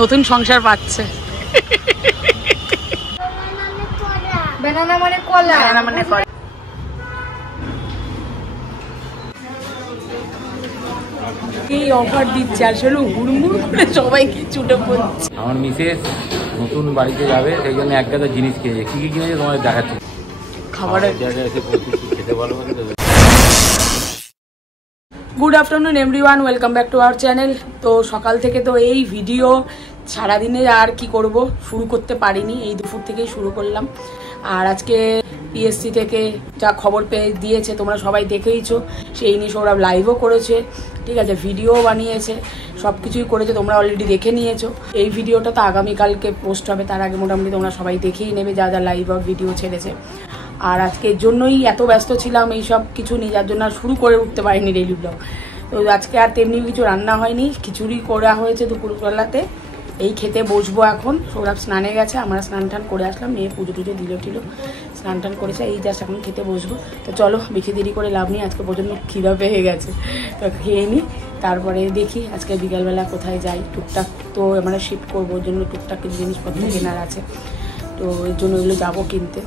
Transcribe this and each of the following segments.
নতুন সংসার পাচ্ছে। ব্যানানা মানে কলা, ব্যানানা মানে কলা। এই অফার দিচ্ছে আসলে হুড়মুড় করে সবাইকে ছুটে পড়ছে। আমার মিসেস নতুন বাড়িতে যাবে, সেই জন্য এক গাদা জিনিস কিনেছে। কি কি কিনেছে তোমাদের দেখাচ্ছি। খাবারের জায়গায় এসে খেতে ভালো লাগে। Good afternoon everyone, welcome back to our channel. তো সকাল থেকে তো এই ভিডিও সারাদিনে আর কি করব, শুরু করতে পারিনি, এই দুপুর থেকেই শুরু করলাম। আর আজকে পিএসসি থেকে যা খবর পেয়ে দিয়েছে তোমরা সবাই দেখেইছো, সেই নিয়ে সৌরভ লাইভও করেছে, ঠিক আছে, ভিডিও বানিয়েছে, সব কিছুই করেছে, তোমরা অলরেডি দেখে নিয়েছো। এই ভিডিওটা তো আগামীকালকে পোস্ট হবে, তার আগে মোটামুটি তোমরা সবাই দেখেই নেবে যা যা লাইভ আর ভিডিও ছেড়েছে। আর আজকের জন্যই এত ব্যস্ত ছিলাম এই সব কিছু নিয়ে, যার জন্য আর শুরু করে উঠতে পারিনি ডেইলি ব্লগ। তো আজকে আর তেমনি কিছু রান্না হয়নি, খিচুড়ি করা হয়েছে দুপুরবেলাতে। এই খেতে বসবো এখন। সৌরভ স্নানে গেছে, আমরা স্নান টান করে আসলাম, মেয়ে পুজো টুজো দিল স্নান টান করেছে, এই জাস্ট এখন খেতে বসবো। তো চলো, বেশি দেরি করে লাভ নেই, আজকে প্রচণ্ড খিদা পেয়ে গেছে, তো খেয়ে নিই, তারপরে দেখি আজকে বিকালবেলা কোথায় যাই। টুকটাক তো আমরা শিফট করবো, ওর জন্য টুকটাক কিছু জিনিসপত্র কেনার আছে, তো এর জন্য ওগুলো যাবো কিনতে।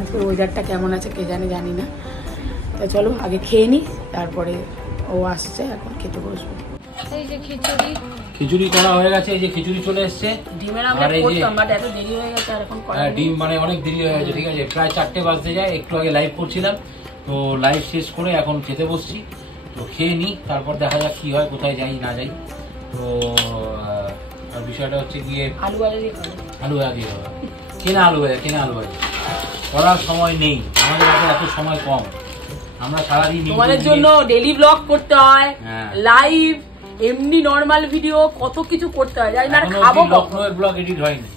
আজকে ওয়েদারটা কেমন আছে কে জানি না। তো চলো আগে খেয়ে নিই, তারপরে ও আসছে, এখন খেতে বসবো। এই যে খিচুড়ি করা হয়ে গেছে, এই যে খিচুড়ি চলে এসছে। ডিমের আমলেট করতাম, বাট এত দেরি হয়ে গেছে আর এখন করা। ডিম মানে অনেক দেরি হয়ে গেছে, ঠিক আছে, প্রায় 4টে বাজতে যায়। একটু আগে লাইভ করছিলাম, তো লাইভ শেষ করে এখন খেতে বসছি। তো খেয়ে নিই, তারপর দেখা যাক কি হয়, কোথায় যাই না যাই। তো আর বিষয়টা হচ্ছে গিয়ে আলু ভাজা দিয়ে হবে। কেনা আলু ভাজা করার সময় নেই আমাদের, এত সময় কম। আমরা সারাদিন তোমাদের জন্য ডেইলি ব্লগ করতে হয়, লাইভ, এমনি নরমাল ভিডিও, কত কিছু করতে হয়। জানি না খাবো লখনৌয়ের ব্লগ এডিট হয়নি।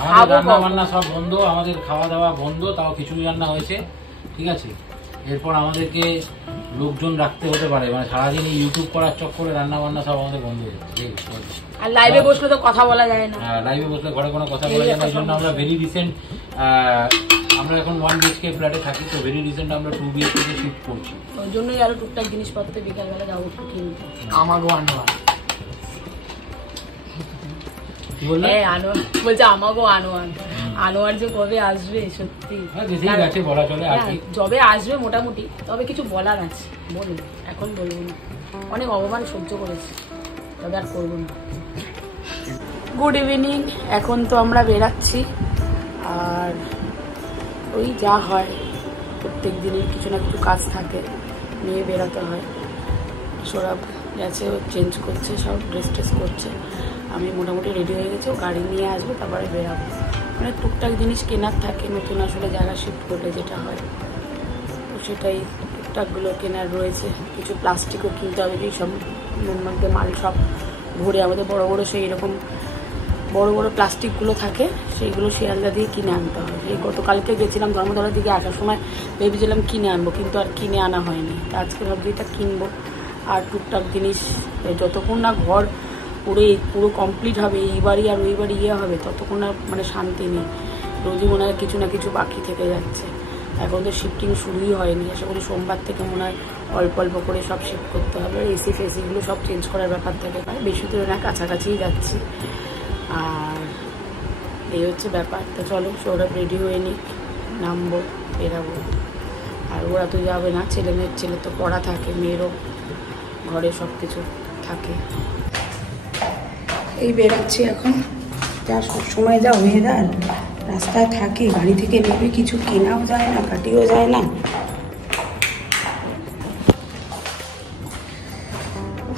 আমাদের রান্না বান্না সব বন্ধ, আমাদের খাওয়া দাওয়া বন্ধ, তাও খিচুড়ি রান্না হয়েছে, ঠিক আছে। এরপর আমাদেরকে লোকজন রাখতে হতে পারে, মানে সারাদিন ইউটিউব করার চক্করে রান্না বান্না সব আমাদের বন্ধ হয়ে যাচ্ছে। আর লাইভে বসলে তো কথা বলা যায় না। হ্যাঁ, লাইভে বসলে ঘরে কোনো কথা বলা যায় না। এই জন্য আমরা ভেরি রিসেন্ট, আমরা এখন 1 BHK ফ্ল্যাটে থাকি, তো ভেরি রিসেন্ট আমরা 2 BHK তে শিফট করছি। ওই জন্যই আরো টুকটাক জিনিসপত্র বিকালবেলা যাবো কিনতে। আমাগো আনোয়ার কি বললে? বলছে আমাগো আনোয়ার যে কবে আসবে সত্যি বলা চলে, যবে আসবে মোটামুটি, তবে কিছু বলার আছে, বলবো, এখন বলবো না। অনেক অপমান সহ্য করেছি, তবে আর করবো না। গুড ইভিনিং, এখন তো আমরা বেরাচ্ছি। আর ওই যা হয়, প্রত্যেক দিনের কিছু না কিছু কাজ থাকে, নিয়ে বেরাতে হয়। সৌরভ গেছে, ও চেঞ্জ করছে, সব ড্রেস করছে, আমি মোটামুটি রেডি হয়ে গেছি, ও গাড়ি নিয়ে আসবে, তারপরে বেরাবো। মানে টুকটাক জিনিস কেনার থাকে, নতুন আসলে জায়গা শিফট করলে যেটা হয়, তো সেটাই টুকটাকগুলো কেনার রয়েছে। কিছু প্লাস্টিকও কিনতে হবে, যেই সব মধ্যে মাল সব ভরে, আমাদের বড় বড় সেই রকম বড় বড় প্লাস্টিকগুলো থাকে, সেইগুলো শিয়ালদা দিয়ে কিনে আনতে হবে। এই গতকালকে গেছিলাম ধর্মতলার দিকে, আসার সময় ভেবেছিলাম কিনে আনবো, কিন্তু আর কিনে আনা হয়নি। তা আজকে ভাবছি এটা কিনবো। আর টুকটাক জিনিস যতক্ষণ না ঘর পুরো কমপ্লিট হবে, এই বাড়ি আর ওই বাড়ি হবে, ততক্ষণ আর মানে শান্তি নেই। রোজই মনে হয় কিছু না কিছু বাকি থেকে যাচ্ছে। এখন তো শিফটিং শুরুই হয়নি, আশা করি সোমবার থেকে মনে হয় অল্প অল্প করে সব শিফট করতে হবে। এসি ফেসিগুলো সব চেঞ্জ করার ব্যাপার থাকে, বেশি দূরে না, কাছাকাছিই যাচ্ছি। আর এই হচ্ছে ব্যাপার। তো চলো, সৌরভ রেডি হয়ে নিক, নামবো, বেরাবো। আর ওরা তো যাবে না, ছেলে তো পড়া থাকে, মেয়েরও ঘরে সব কিছু থাকে। এই বেরাচ্ছি এখন, যা সবসময় যা ওয়েদার, রাস্তায় থাকি, গাড়ি থেকে নেমে কিছু কেনাও যায় না, কাটিও যায় না,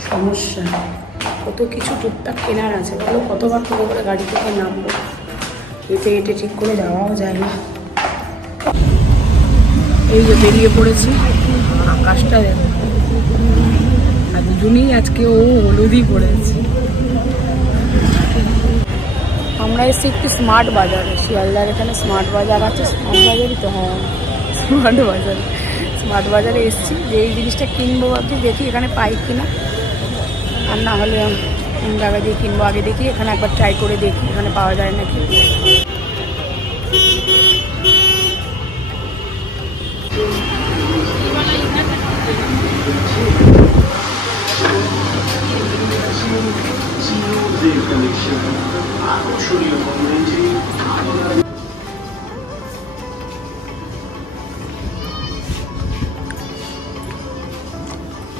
সমস্যা। কত কিছু টুকটাক কেনার আছে, বলো কতবার করে গাড়ি থেকে নামবো, হেঁটে ঠিক করে যাওয়াও যায় না। এই যে বেরিয়ে পড়েছি, আকাশটা দেখো, আর দুজনেই আজকে ও হলুদই পড়েছে। আমরা এসেছি একটু স্মার্ট বাজারে, শিয়ালদার এখানে স্মার্ট বাজার আছে, স্মার্ট বাজারই তো, হ্যাঁ স্মার্ট বাজারে এসেছি, যে এই জিনিসটা কিনবো ভাবছি, দেখি এখানে পাই কিনা, আর না হলে জায়গা দিয়ে কিনবো। আগে দেখি এখানে একবার ট্রাই করে দেখি এখানে পাওয়া যায় নাকি।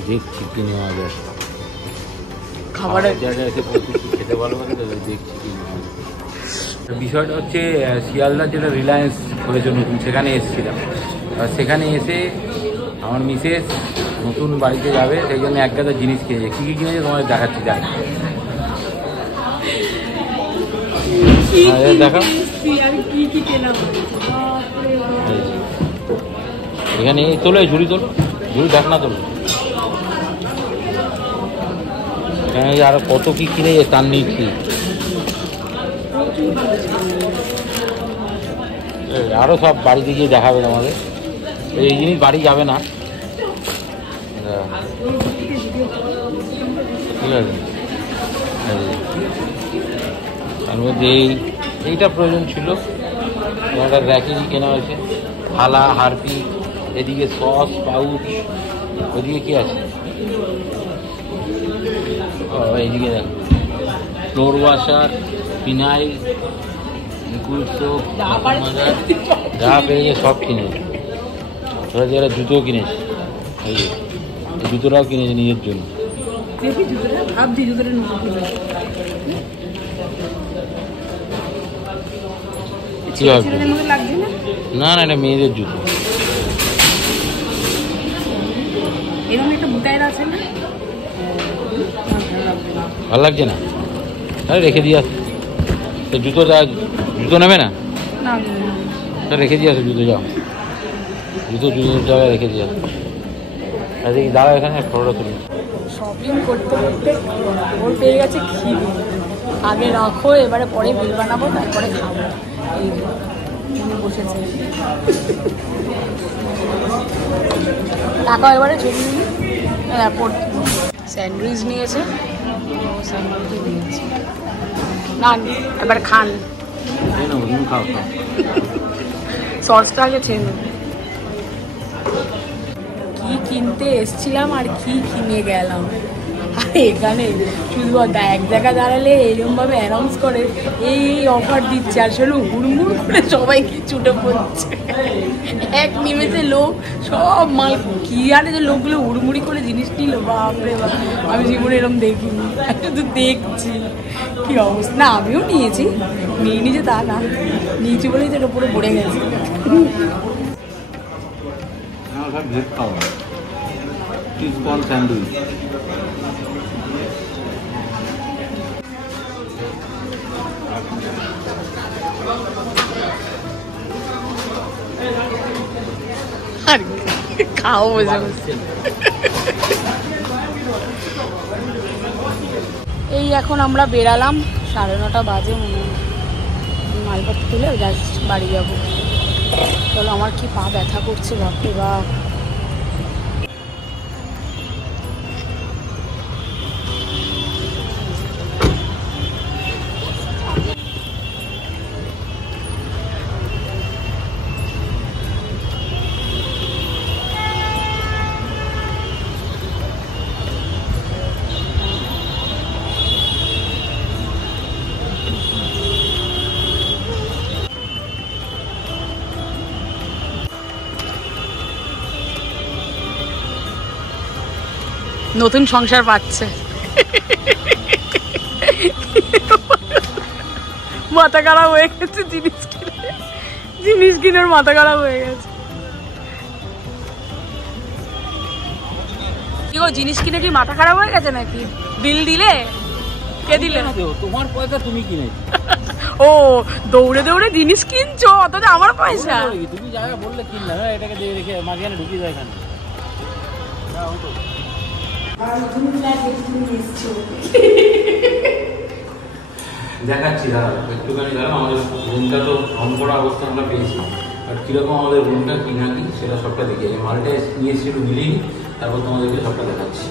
দেখছি কি নেওয়া যায়, খাবারের জায়গায় এসে খেতে ভালো লাগে তো দেখছি কি নেওয়া যায়। বিষয়টা হচ্ছে শিয়ালদা যেটা রিলায়েন্স হয়েছে নতুন, সেখানে এসেছিলাম। সেখানে এসে আমার মিসেস নতুন বাড়িতে যাবে, সেই জন্য এক গাদা জিনিস কিনেছে। কী কী কিনেছে তোমাদের দেখাচ্ছি, যাই দেখা। এখানে তোলো, ঝুড়ি তোলো, ঝুড়ি দেখ না তোলো। এখানে আরো কত কি কিনেছে তার নিচ্ছি, আরো সব বাড়িতে গিয়ে দেখাবে তোমাদের। এই জিনিস বাড়ি যাবে না, ঠিক আছে। তার মধ্যে এইটা প্রয়োজন ছিল, একটা র্যাকেরই কেনা হয়েছে, থালা, হারপি, এদিকে সস পাউচ, ওদিকে কি আছে, এইদিকে দেখো floor washer, phenyl, liquid soap, যা পেরেছে সব কিনেছে। ওরা যারা জুতো কিনেছে, এই জুতোটাও কিনেছে নিজের জন্য। কি ভাবছি? না না, এটা মেয়েদের জুতো। ভালো লাগছে না, আরে রেখে দিয়ে আসো তো। জুতো নেবে না, রেখে দিয়ে আসো জুতো, যাও জুতোর জায়গায় রেখে দিয়ে আসো। আর দেখি দাঁড়া এখানে ফটোটা তুলি। শপিং করতে করতে ওর পেয়ে গেছে খিদে, আগে রাখো, এবারে পরে বিল বানাবো, তারপরে খাবো। এই বসেছে টাকা এবারে ছবি এয়ারপোর্ট। স্যান্ডউইচ নিয়েছে, স্যান্ডউইচ নিয়েছে না, এবার খান। খাও, সসটা আগে ছেড়ে নেব। কি কিনতে এসছিলাম আর কি কিনে গেলাম। আর এখানে শুধু এক জায়গায় দাঁড়ালে এরকম ভাবে অ্যানাউন্স করে এই অফার দিচ্ছে, আসলে হুড়মুড় করে সবাইকে ছুটে পড়ছে। এক নিমেষে লোক সব মাল কি জানে যে লোকগুলো হুড়মুড়ি করে জিনিস নিল, বাপরে বাপ, আমি জীবনে এরকম দেখিনি। একটা তো দেখছি কি অবস্থা। না আমিও নিয়েছি, নিয়ে নিয়েছে তা না, নিয়েছি বলেই তো এটা পুরো পড়ে গেছে। স্যান্ডউইচ খাও বসে বসে। এই এখন আমরা বেরালাম, 9:30 বাজে মনে হয়। মালপত্র তুলে জাস্ট বাড়ি যাবো। চলো, আমার কি পা ব্যথা করছে বাপরে বাপ। নতুন সংসার পাচ্ছে, মাথা খারাপ হয়ে গেছে জিনিস কিনে মাথা খারাপ হয়ে গেছে। কি গো, জিনিস কিনে কি মাথা খারাপ হয়ে গেছে নাকি? বিল দিলে? কে দিলে? তোমার পয়সা তুমি কিনেছো। ও, দৌড়ে দৌড়ে জিনিস কিনছো, অথচ আমার পয়সা। তুমি জায়গা বললে কিনলাম, এটাকে দিয়ে রেখে মাঝখানে ঢুকিয়ে যায় এখানে। দেখাচ্ছি দাঁড়া একটুখানি, দাঁড়া। আমাদের রুমটা তো রং করা অবস্থা আমরা পেয়েছি, আর কীরকম আমাদের রুমটা কি না কি সেটা সবটা দেখি। এই মালটা নিয়ে এসে একটু মিলিয়ে তারপর তোমাদেরকে সবটা দেখাচ্ছি।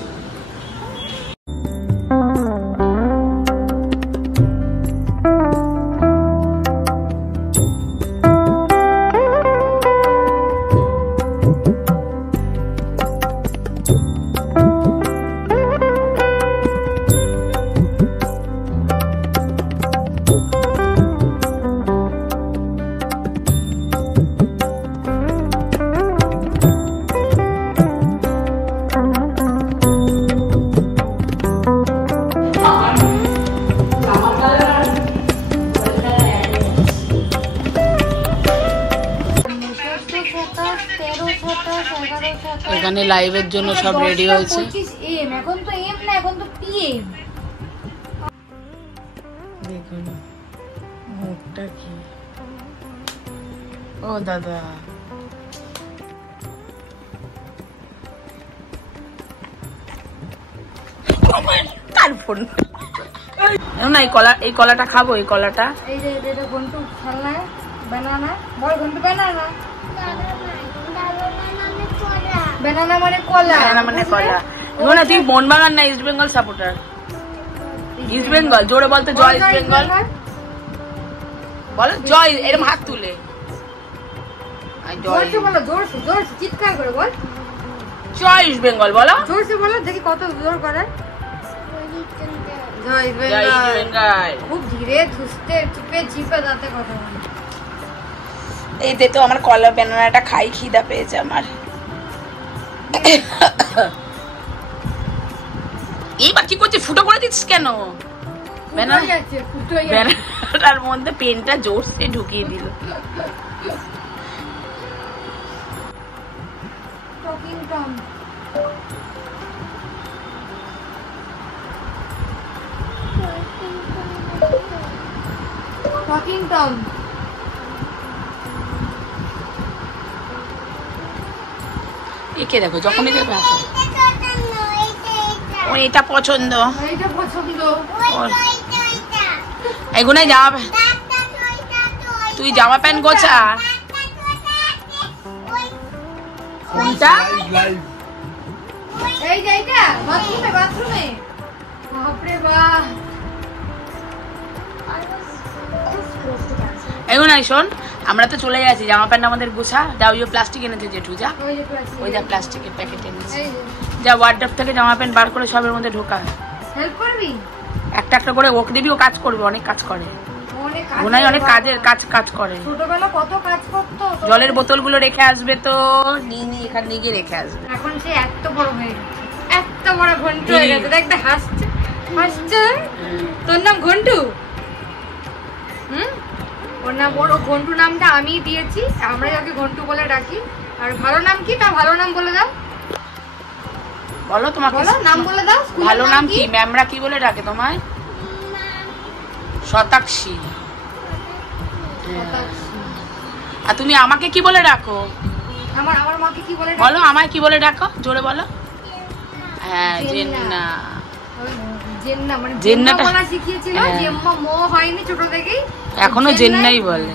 এখানে লাইভের জন্য সব রেডি হয়েছে। এখন তো এম না, এখন তো পিএম। দেখুন মুখটা কি, ও দাদা কার ফোন না, এই কলাটা খাবো, এই কলাটা। এই যে এটা ঘন্টু খেলনা বানানা, বল ঘন্টু বানানা। বানানা মানে কলা, বানানা মানে কলা। না তুই মোহনবাগান না east Bengal supporter? East Bengal জোরে বলতে, জয় ইস্ট বেঙ্গল বলো, জয় এরকম হাত তুলে জোরসে বলো, জোরসে জোরসে চিৎকার করে বল, জয় ইস্ট বেঙ্গল বলো, জোরসে বলো, দেখি কত জোর করে। জয় ইস্ট জয় ইস্ট বেঙ্গল। খুব ধীরে ধুসতে চিপে চিপে দাঁতে কথা বলে। এই দে তো আমার কলা বানানাটা খাই, খিদা পেয়েছে আমার। এইবার কি করছিস, ফুটো করে দিচ্ছিস কেন? বানানাটার মধ্যে পেনটা জোরসে ঢুকিয়ে দিল। Talking Tom. একে দেখো, যখনই দেখো ও এটা পছন্দ, এইটা পছন্দ। এগুলো জামা, তুই জামা প্যান্ট গোছা। কোনটা? এই যে এইটা বাথরুমে, বাথরুমে। বাপরে বাপ। এগুলো শোন, আমরা তো চলে যাচ্ছি, জামা প্যান্ট আমাদের গোছা। যাও, ওই প্লাস্টিক এনেছে জেঠু, যা ওই যা প্লাস্টিকের প্যাকেট এনেছে, যা ওয়ার্ডরোব থেকে জামা প্যান্ট বার করে সবের মধ্যে ঢোকা। হেল্প করবি? একটা একটা করে ওকে দিবি, ও কাজ করবে, অনেক কাজ করে, অনেক কাজের কাজ করে। ছোটবেলা কত কাজ করতো। জলের বোতলগুলো রেখে আসবে, তো নিয়ে এখানে নিয়ে গিয়ে রেখে আসবে। এখন সে এত বড় হয়ে গেছে, এত বড় ঘন্টু হয়ে গেছে। দেখ হাসছে, হাসছে। তোর নাম ঘন্টু? ওর নাম, ওর ঘন্টু নামটা আমি দিয়েছি, আমরা ওকে ঘন্টু বলে ডাকি। আর ভালো নাম কি? তার ভালো নাম বলে দাও, বলো তোমাকে, বলো নাম বলে দাও। ভালো নাম কি? ম্যামরা কি বলে ডাকে তোমায়? শতাক্ষী। আর তুমি আমাকে কি বলে ডাকো? আমার মাকে কি বলে ডাকো? বলো, আমায় কি বলে ডাকো, জোরে বলো। হ্যাঁ, জেন্না। জেন্না মানে জেন্নাটা বলা শিখিয়েছিল, জেম্মা মো হয়নি ছোট থেকেই, এখনো জেন্নাই বলে।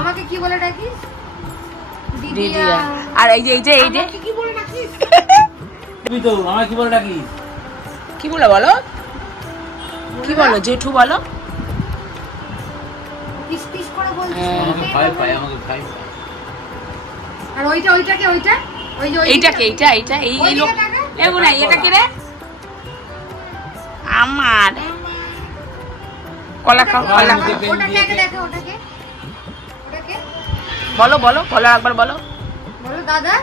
আমাকে কি বলে ডাকিস? দিদিয়া। আর এই যে কি বলে ডাকিস? তুমি তো আমায় কি বলে ডাকিস? কি বলে বলো, কি বলো জেঠু বলো। পিস পিস করে বলছিস। আমাকে ভয় পায়, আমাকে ভয় পায়। আর ওইটাকে ওই যে এইটাকে এইটা এই লোক লেবু না, এটা কি রে? আমার কলা খাও, কলা খাও। ওটাকে দেখো, ওটাকে বলো বলো বলো, একবার বলো। বলো দাদা।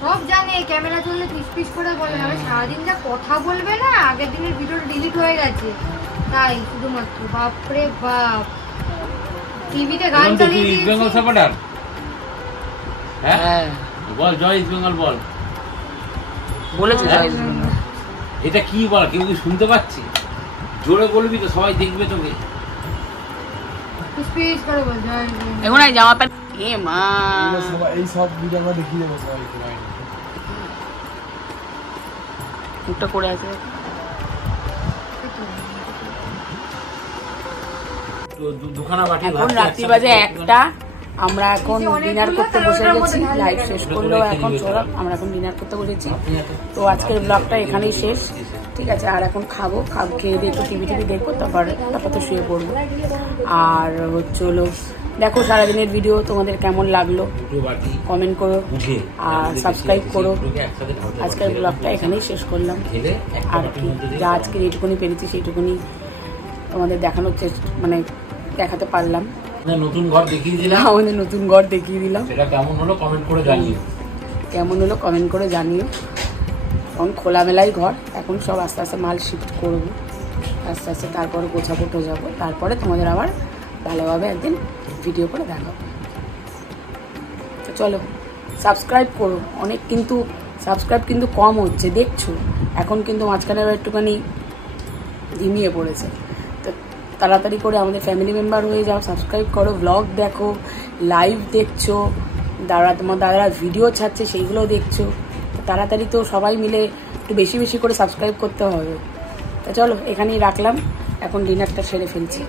সব জানে, ক্যামেরা চললে পিস পিস করে বলে। আমি সারাদিন যা কথা বলবে না, আগের দিনের ভিডিওটা ডিলিট হয়ে গেছে, তাই শুধুমাত্র। বাপরে বাপ, টিভিতে গান চালিয়ে দিয়েছি। East Bengal supporter? হ্যাঁ বল, জয় ইস্ট বেঙ্গল বল। বলেছে জয় ইস্ট বেঙ্গল। এটা কি বল, কেউ কি শুনতে পাচ্ছে? জোরে বলবি তো, সবাই দেখবে তোকে। পিস পিস করে বল জয় ইস্ট বেঙ্গল। এখন এই জামা প্যান্ট, এ মা, এই সব ভিডিও আমরা দেখিয়ে দেবো সবাইকে। মুখটা করে আছে। এখন রাত্রি বাজে 1টা, আমরা এখন ডিনার করতে বসে গেছি। লাইভ শেষ করলেও এখন চলো, আমরা এখন ডিনার করতে বসেছি। তো আজকের ব্লগটা এখানেই শেষ, ঠিক আছে। আর এখন খাবো, খেয়ে দিয়ে একটু টিভি দেখবো, তারপর তো শুয়ে পড়বো। আর হলো দেখো সারাদিনের ভিডিও তোমাদের কেমন লাগলো কমেন্ট করো, আর সাবস্ক্রাইব করো। আজকের ব্লগটা এখানেই শেষ করলাম। আর যা আজকের এইটুকুনি পেরেছি সেইটুকুনি তোমাদের দেখানোর মানে দেখাতে পারলাম। নতুন ঘর দেখিয়ে দিলাম, আমাদের নতুন ঘর দেখিয়ে দিলাম। সেটা কেমন হলো কমেন্ট করে জানিও, কেমন হলো কমেন্ট করে জানিও। এখন খোলামেলাই ঘর, এখন সব আস্তে আস্তে মাল শিফট করবো আস্তে আস্তে, তারপরে গোছাবো টোছাবো, তারপরে তোমাদের আবার ভালোভাবে একদিন ভিডিও করে দেখাবো। তো চলো সাবস্ক্রাইব করো। অনেক কিন্তু সাবস্ক্রাইব কিন্তু কম হচ্ছে দেখছো, এখন কিন্তু মাঝখানে একটুখানি ঝিমিয়ে পড়েছে। তো তাড়াতাড়ি করে আমাদের ফ্যামিলি মেম্বার হয়ে যাও, সাবস্ক্রাইব করো, ব্লগ দেখো, লাইভ দেখছো, তোমার দাদারা ভিডিও ছাড়ছে সেইগুলো দেখছো। তো তাড়াতাড়ি তো সবাই মিলে একটু বেশি বেশি করে সাবস্ক্রাইব করতে হবে। তো চলো এখানেই রাখলাম, এখন ডিনারটা সেরে ফেলছি।